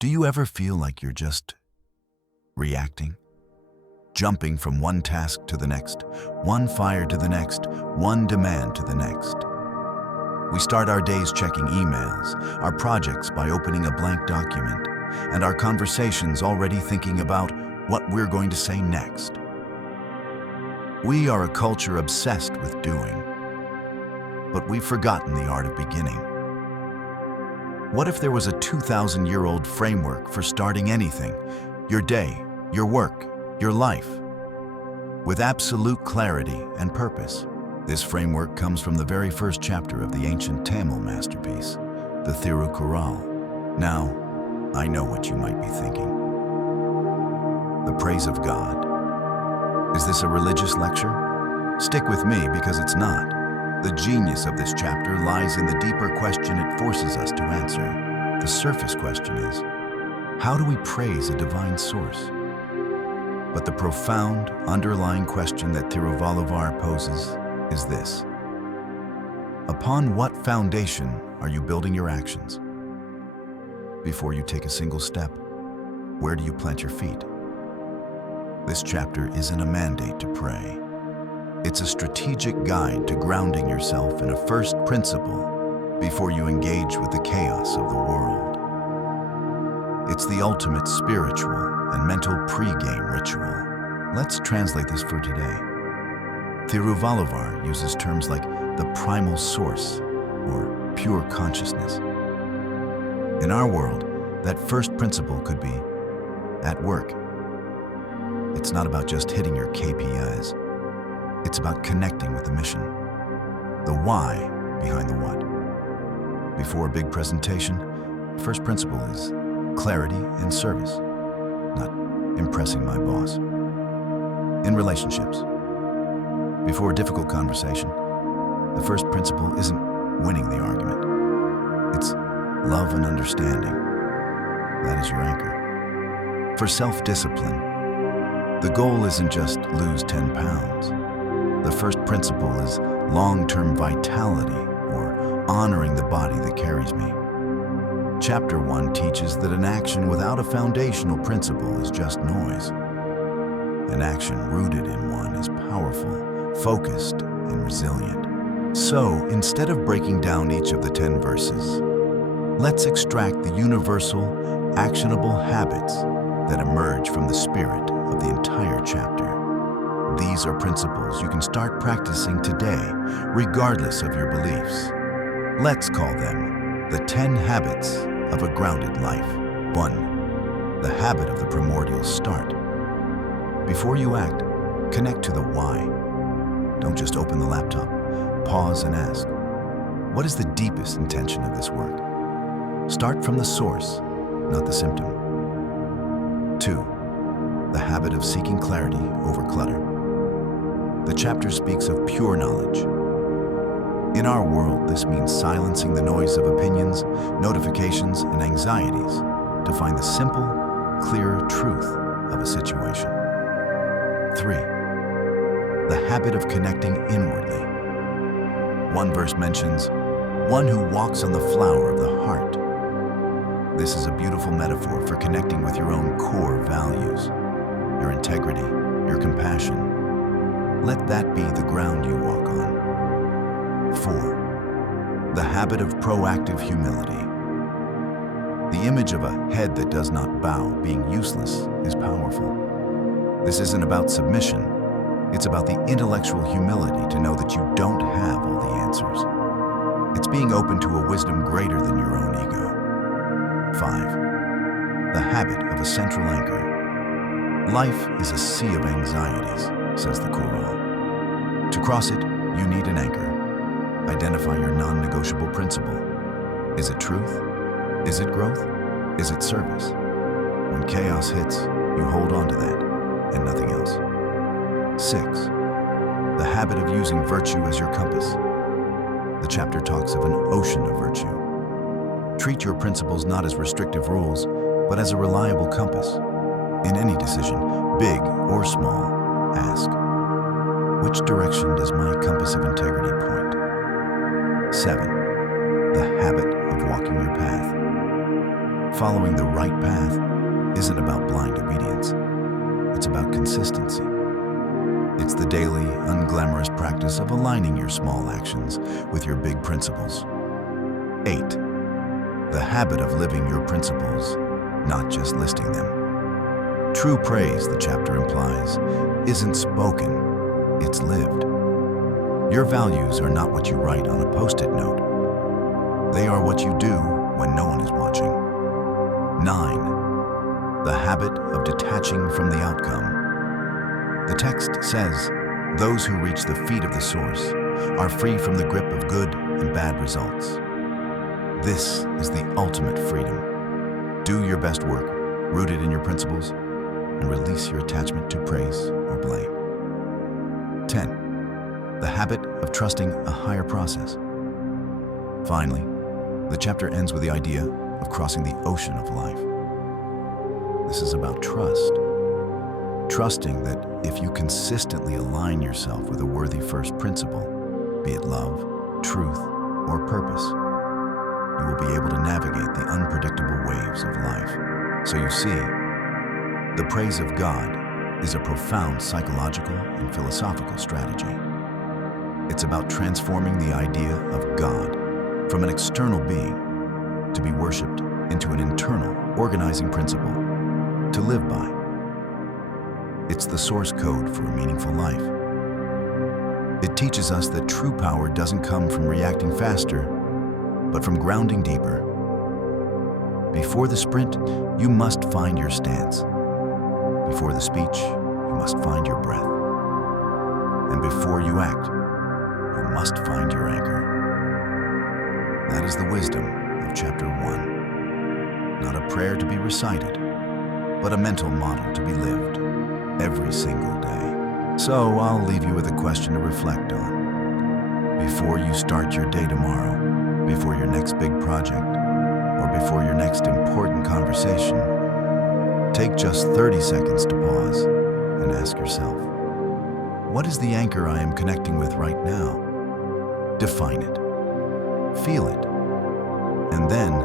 Do you ever feel like you're just reacting? Jumping from one task to the next, one fire to the next, one demand to the next. We start our days checking emails, our projects by opening a blank document, and our conversations already thinking about what we're going to say next. We are a culture obsessed with doing, but we've forgotten the art of beginning. What if there was a 2,000-year-old framework for starting anything, your day, your work, your life, with absolute clarity and purpose? This framework comes from the very first chapter of the ancient Tamil masterpiece, the Thirukkural. Now, I know what you might be thinking. The praise of God. Is this a religious lecture? Stick with me because it's not. The genius of this chapter lies in the deeper question it forces us to answer. The surface question is, how do we praise a divine source? But the profound, underlying question that Thiruvalluvar poses is this: upon what foundation are you building your actions? Before you take a single step, where do you plant your feet? This chapter isn't a mandate to pray. It's a strategic guide to grounding yourself in a first principle before you engage with the chaos of the world. It's the ultimate spiritual and mental pre-game ritual. Let's translate this for today. Thiruvalluvar uses terms like the primal source or pure consciousness. In our world, that first principle could be at work. It's not about just hitting your KPIs. It's about connecting with the mission, the why behind the what. Before a big presentation, the first principle is clarity and service, not impressing my boss. In relationships, before a difficult conversation, the first principle isn't winning the argument. It's love and understanding. That is your anchor. For self-discipline, the goal isn't just lose 10 pounds. The first principle is long-term vitality, or honoring the body that carries me. Chapter 1 teaches that an action without a foundational principle is just noise. An action rooted in one is powerful, focused, and resilient. So, instead of breaking down each of the 10 verses, let's extract the universal, actionable habits that emerge from the spirit of the entire chapter. These are principles you can start practicing today, regardless of your beliefs. Let's call them the 10 habits of a grounded life. 1. The habit of the primordial start. Before you act, connect to the why. Don't just open the laptop. Pause and ask, what is the deepest intention of this work? Start from the source, not the symptom. 2. The habit of seeking clarity over clutter. The chapter speaks of pure knowledge. In our world, this means silencing the noise of opinions, notifications, and anxieties to find the simple, clear truth of a situation. 3. The habit of connecting inwardly. One verse mentions, one who walks on the flower of the heart. This is a beautiful metaphor for connecting with your own core values, your integrity, your compassion. Let that be the ground you walk on. 4. The habit of proactive humility. The image of a head that does not bow, being useless, is powerful. This isn't about submission. It's about the intellectual humility to know that you don't have all the answers. It's being open to a wisdom greater than your own ego. 5. The habit of a central anchor. Life is a sea of anxieties, says the Thirukkural. To cross it, you need an anchor. Identify your non-negotiable principle. Is it truth? Is it growth? Is it service? When chaos hits, you hold on to that and nothing else. 6. The habit of using virtue as your compass. The chapter talks of an ocean of virtue. Treat your principles not as restrictive rules, but as a reliable compass. In any decision, big or small, ask, which direction does my compass of integrity point? 7. The habit of walking your path. Following the right path isn't about blind obedience. It's about consistency. It's the daily, unglamorous practice of aligning your small actions with your big principles. 8. The habit of living your principles, not just listing them. True praise, the chapter implies, isn't spoken, it's lived. Your values are not what you write on a post-it note. They are what you do when no one is watching. 9. The habit of detaching from the outcome. The text says, "Those who reach the feet of the source are free from the grip of good and bad results." This is the ultimate freedom. Do your best work, rooted in your principles, and release your attachment to praise or blame. 10. The habit of trusting a higher process. Finally, the chapter ends with the idea of crossing the ocean of life. This is about trust. Trusting that if you consistently align yourself with a worthy first principle, be it love, truth, or purpose, you will be able to navigate the unpredictable waves of life. So you see, the praise of God is a profound psychological and philosophical strategy. It's about transforming the idea of God from an external being to be worshipped into an internal, organizing principle to live by. It's the source code for a meaningful life. It teaches us that true power doesn't come from reacting faster, but from grounding deeper. Before the sprint, you must find your stance. Before the speech, you must find your breath. And before you act, you must find your anchor. That is the wisdom of chapter 1. Not a prayer to be recited, but a mental model to be lived every single day. So I'll leave you with a question to reflect on. Before you start your day tomorrow, before your next big project, or before your next important conversation, take just 30 seconds to pause and ask yourself, what is the anchor I am connecting with right now? Define it, feel it, and then